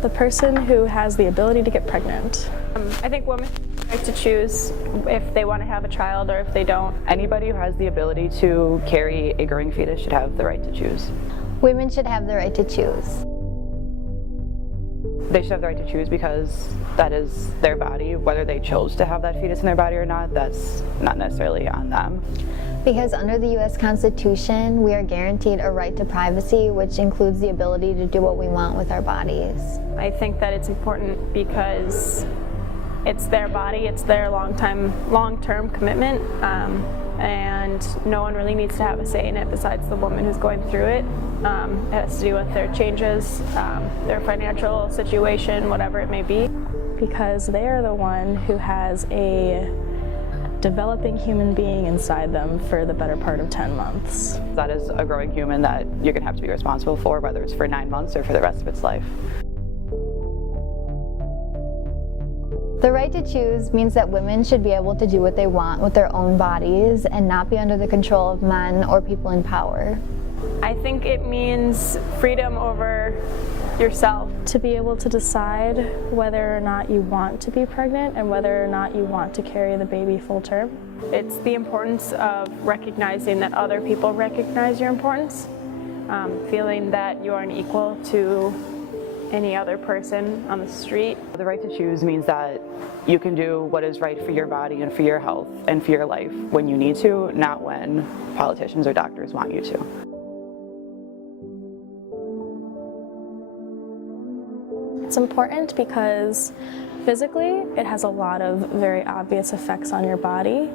The person who has the ability to get pregnant. I think women have to choose if they want to have a child or if they don't. Anybody who has the ability to carry a growing fetus should have the right to choose. Women should have the right to choose. They should have the right to choose because that is their body. Whether they chose to have that fetus in their body or not, that's not necessarily on them. Because under the U.S. Constitution, we are guaranteed a right to privacy, which includes the ability to do what we want with our bodies. I think that it's important because it's their body, it's their long-term commitment, and no one really needs to have a say in it besides the woman who's going through it. It has to do with their changes, their financial situation, whatever it may be. Because they are the one who has a developing human being inside them for the better part of 10 months. That is a growing human that you're going to have to be responsible for, whether it's for 9 months or for the rest of its life. The right to choose means that women should be able to do what they want with their own bodies and not be under the control of men or people in power. I think it means freedom over yourself. To be able to decide whether or not you want to be pregnant and whether or not you want to carry the baby full term. It's the importance of recognizing that other people recognize your importance, feeling that you are an equal to any other person on the street. The right to choose means that you can do what is right for your body and for your health and for your life when you need to, not when politicians or doctors want you to. It's important because physically it has a lot of very obvious effects on your body,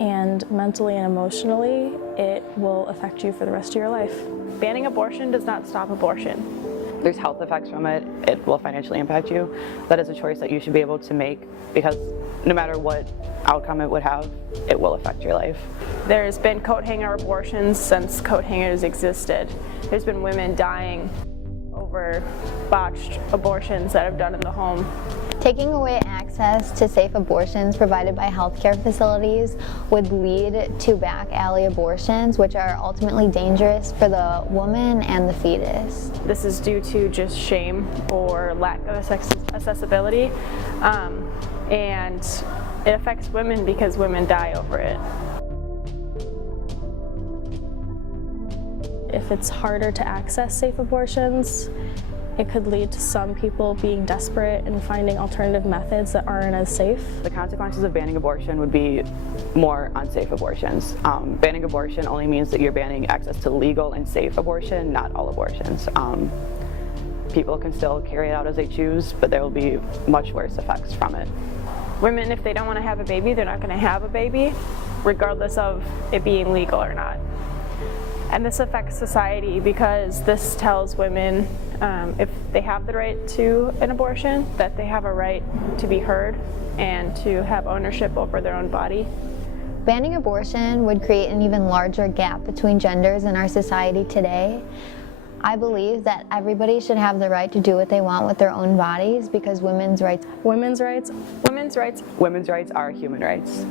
and mentally and emotionally it will affect you for the rest of your life. Banning abortion does not stop abortion. There's health effects from it. It will financially impact you. That is a choice that you should be able to make because no matter what outcome it would have, it will affect your life. There's been coat hanger abortions since coat hangers existed. There's been women dying over botched abortions that have done in the home. Taking away access to safe abortions provided by healthcare facilities would lead to back alley abortions, which are ultimately dangerous for the woman and the fetus. This is due to just shame or lack of accessibility, and it affects women because women die over it. If it's harder to access safe abortions, it could lead to some people being desperate and finding alternative methods that aren't as safe. The consequences of banning abortion would be more unsafe abortions. Banning abortion only means that you're banning access to legal and safe abortion, not all abortions. People can still carry it out as they choose, but there will be much worse effects from it. Women, if they don't want to have a baby, they're not going to have a baby, regardless of it being legal or not. And this affects society because this tells women if they have the right to an abortion, that they have a right to be heard and to have ownership over their own body. Banning abortion would create an even larger gap between genders in our society today. I believe that everybody should have the right to do what they want with their own bodies because women's rights are human rights.